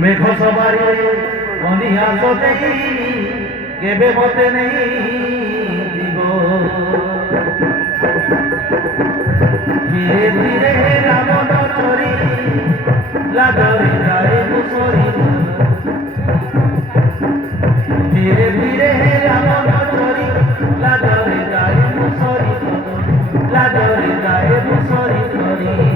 মেঘ সবারে অনিয়া সতেই কেবে মতে নেই দিব ধীরে ধীরে রাবণ চরি লাজরে যায় মুসরি ধীরে ধীরে রাবণ চরি লাজরে যায় মুসরি লাজরে যায় মুসরি ধরি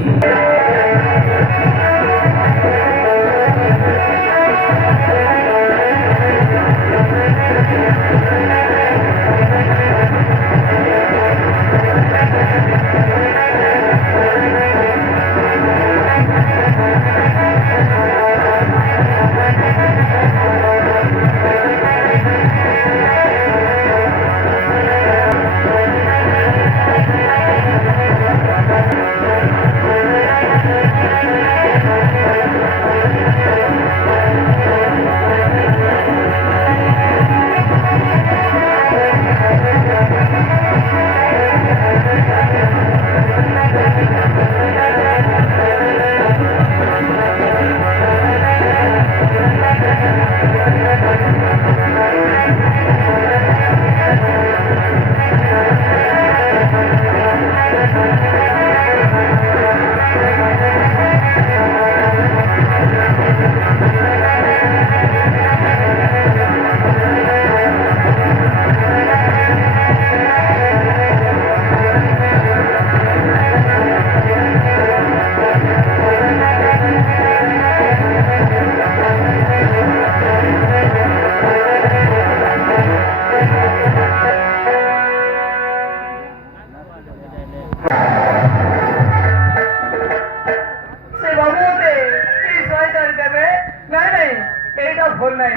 ভুল নাই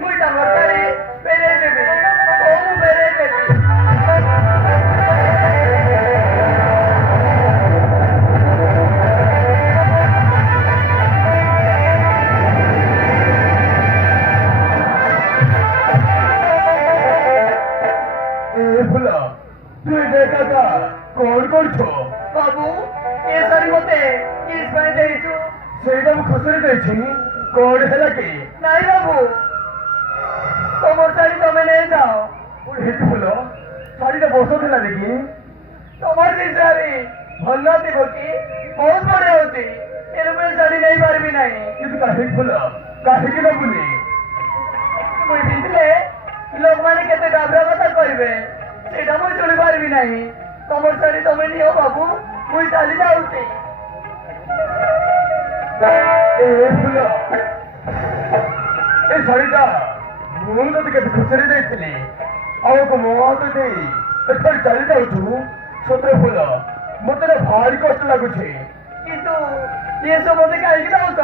মুই ডাঙর তারি বেড়ে দেবে ও বেড়ে দেবে তুই দেখা কল করছো বাবু এ সারি মতে কিস পাই দেইছো সেইটা মু খসরে দেইছি কোড হেলা কি নাই বাবু তোমার শাড়ি তুমি নিয়ে যাও হেঁটে বলো শাড়িটা বসো দিলা দেখি তোমার যে শাড়ি ভাল দিব কি বহুত বড় হচ্ছে এরকম শাড়ি নেই পারবি নাই কিন্তু কাহিক বলো কাহিক না বলি মুই পিছলে লোক মানে কেতে ডাবরা কথা কইবে সেটা মুই শুনি পারবি নাই তোমার শাড়ি তুমি নিও বাবু মুই চালি যাচ্ছি এই শাড়িটা ମୁଁ ତତେ କେତେ ଖୁସିରେ ଦେଇଥିଲି ଆଉ ମୁହଁ ଦେଇ ଏଥର ଚାଲି ଯାଉଛୁ ସତରେ ଫୁଲ ମତେ ଭାରି କଷ୍ଟ ଲାଗୁଛି କିନ୍ତୁ ଏସବୁ ମତେ କାହିଁକି ଦଉଛ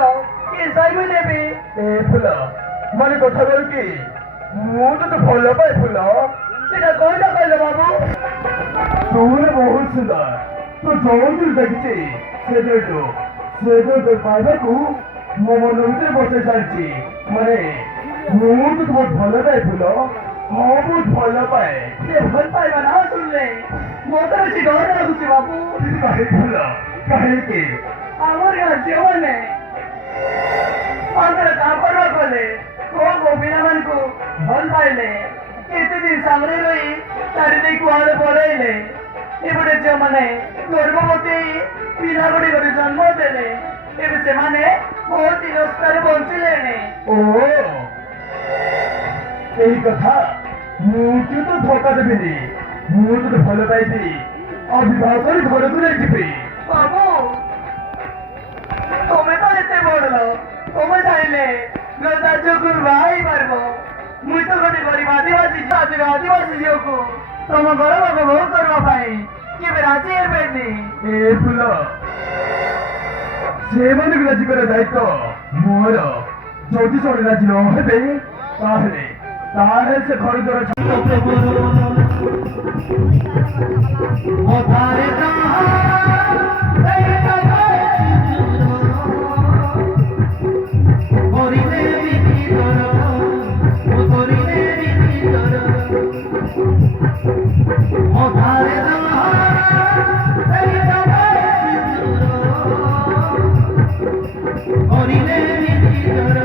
କି ସାଇବି ନେବି ଏ ଫୁଲ ମାନେ କଥା କରୁ କି ମୁଁ ତତେ ଭଲ ପାଏ ଫୁଲ ସେଟା କହିଲା କହିଲ ବାବୁ ତୁ ବହୁତ ସୁନ୍ଦର ତୁ ଯୋଉଥିରୁ ଦେଖିଛି ସେ ପାଇବାକୁ ମୋ ମନ ଭିତରେ ବସେଇ ସାରିଛି ମାନେ ମୁଁ ତ ବହୁତ ଭଲ ପାଏ ଫୁଲ ହଁ ବହୁତ ଭଲ ପାଏ ସେ ଭଲ ପାଇବା ନା ଶୁଣିଲେ ମତେ ବେଶୀ ଡର ଲାଗୁଛି ବାବୁ କାହିଁକି ଫୁଲ କାହିଁକି ଆମର ଗାଁ ଝିଅମାନେ ତାଙ୍କର କାପଡ଼ କଲେ କୋଉ ପିଲାମାନଙ୍କୁ ଭଲ ପାଇଲେ କେତେ ଦିନ ସାଙ୍ଗରେ ରହି ଚାରି ଦେଇ କୁଆଡ଼େ ପଳେଇଲେ ଏପଟେ ଝିଅମାନେ ଗର୍ଭବତୀ ପିଲା ଗୁଡ଼ିକରେ ଜନ୍ମ ଦେଲେ ଏବେ ସେମାନେ ବହୁତ ତିରସ୍କାରରେ ବଞ୍ଚିଲେଣି ଓ এই কথা ମୁଁ କିନ୍ତୁ ଧୋକା ଦେବିନି ମୁଁ ତତେ ଭଲ ପାଇବି ଆଉ ବିବାହ କରି ଘରକୁ ନେଇଯିବି ବାବୁ ତମେ ତ ଏତେ ବଡ ତମେ ଚାହିଁଲେ ରାଜ୍ୟକୁ ବାହା ହେଇପାରିବ ମୁଇଁ ତ ଗୋଟେ ଗରିବ ଆଦିବାସୀ ଝିଅକୁ ତମ ଘର ଲୋକ ବୋହୂ କରିବା ପାଇଁ କେବେ ରାଜି ହେବେନି ଏ ଫୁଲ ସେମାନଙ୍କୁ ରାଜି କରିବା ଦାୟିତ୍ୱ ମୋର ଯଦି ସେମାନେ ରାଜି ନ ହେବେ ତାହେଲେ से घर द्वारा Hare